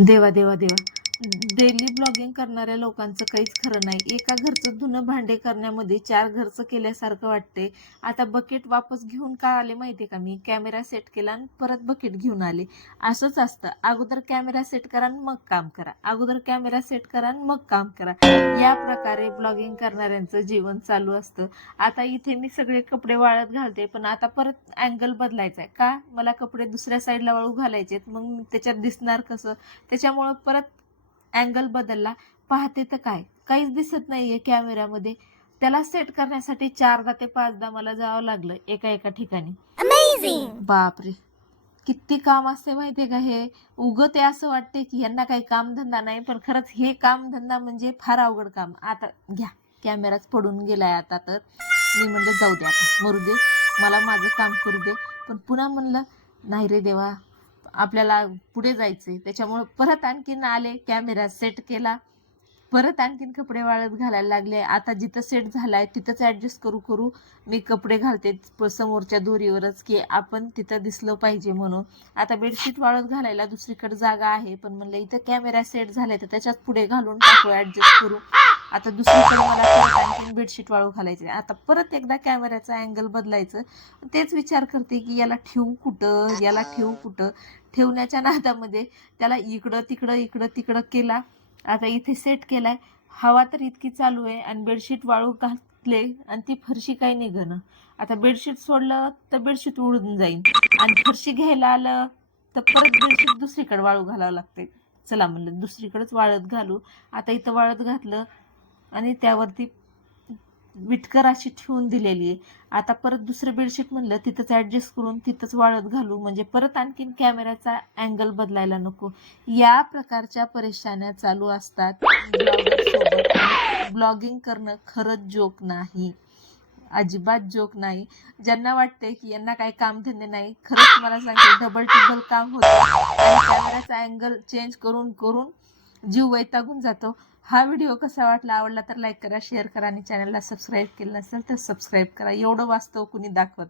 देवा देवा देवा. डेली ब्लॉगिंग करणाऱ्या लोकांचं काहीच खरं नाही. एका घरचं धुणं भांडे करण्यामध्ये चार घरचं केल्यासारखं वाटते आता बकेट वापस घेऊन का आले माहिती का मी? कॅमेरा सेट केला आणि परत बकेट घेऊन आले. असंच असतं. अगोदर कॅमेरा सेट करा आणि मग काम करा. अगोदर कॅमेरा सेट करा आणि मग काम करा. या प्रकारे ब्लॉगिंग करणाऱ्यांचं जीवन चालू असतं. आता इथे मी सगळे कपडे वाळत घालते पण आता परत अँगल बदलायचा आहे का? मला कपडे दुसऱ्या साईडला वाळू घालायचे मग त्याच्यात दिसणार कसं? त्याच्यामुळं परत अँगल बदलला पाहते तर काय? काहीच दिसत नाहीये कॅमेऱ्यामध्ये त्याला सेट करण्यासाठी चारदा ते पाचदा मला जावं लागलं एका एका ठिकाणी. बापरे! किती काम असते माहितीये का हे? उग ते असं वाटते की यांना काही कामधंदा नाही पण खरंच हे कामधंदा म्हणजे फार अवघड काम. आता घ्या कॅमेराच पडून गेलाय आता तर. मी म्हणलं जाऊ दे आता मरू दे. मला माझं काम करू दे. पण पुन्हा म्हणलं नाही रे देवा आपल्याला पुढे जायचंय. त्याच्यामुळे परत आणखीन आले कॅमेरा सेट केला. परत आणखीन कपडे वाळत घालायला लागले. आता जिथं सेट झालाय तिथंच ऍडजस्ट करू करू. मी कपडे घालते समोरच्या दोरीवरच की आपण तिथं दिसलं पाहिजे म्हणून. आता बेडशीट वाळत घालायला दुसरीकडे जागा आहे. पण म्हणलं इथं कॅमेरा सेट झालाय तर त्याच्यात पुढे घालून टाकू ऍडजस्ट करू. आता दुसरीकडे मला परत आणखीन बेडशीट वाळू घालायचे आता परत एकदा कॅमेऱ्याचा अँगल बदलायचं तेच विचार करते की याला ठेवू कुठं याला ठेवू कुठं? ठेवण्याच्या नादामध्ये त्याला इकडं तिकडं इकडं तिकडं केला. आता इथे सेट केलाय. हवा तर इतकी चालू आहे आणि बेडशीट वाळू घातले आणि ती फरशी काही निघणं. आता बेडशीट सोडलं तर बेडशीट उडून जाईल आणि फरशी घ्यायला आलं तर परत बेडशीट दुसरीकडे वाळू घालावं लागते चला म्हणलं दुसरीकडेच वाळत घालू. आता इथं वाळत घातलं आणि त्यावरती विटकर अशी ठेवून दिलेली आहे. आता परत दुसरं बेडशीट म्हणलं तिथंच ऍडजस्ट करून तिथंच वाळत घालू. म्हणजे परत आणखीन कॅमेऱ्याचा अँगल बदलायला नको. या प्रकारच्या परेशान्या चालू असतात. ब्लॉगिंग करणं खरंच जोक नाही. अजिबात जोक नाही. ज्यांना वाटते की यांना काही कामधंदे नाही खरंच मला सांगते डबल टिबल काम होतं. आणि कॅमेऱ्याचा अँगल चेंज करून करून जीव वैतागून जातो. हा व्हिडिओ कसा वाटला आवडला तर लाईक करा शेअर करा आणि चॅनलला सबस्क्राईब केलं नसेल तर सबस्क्राईब करा. एवढं वास्तव कुणी दाखवत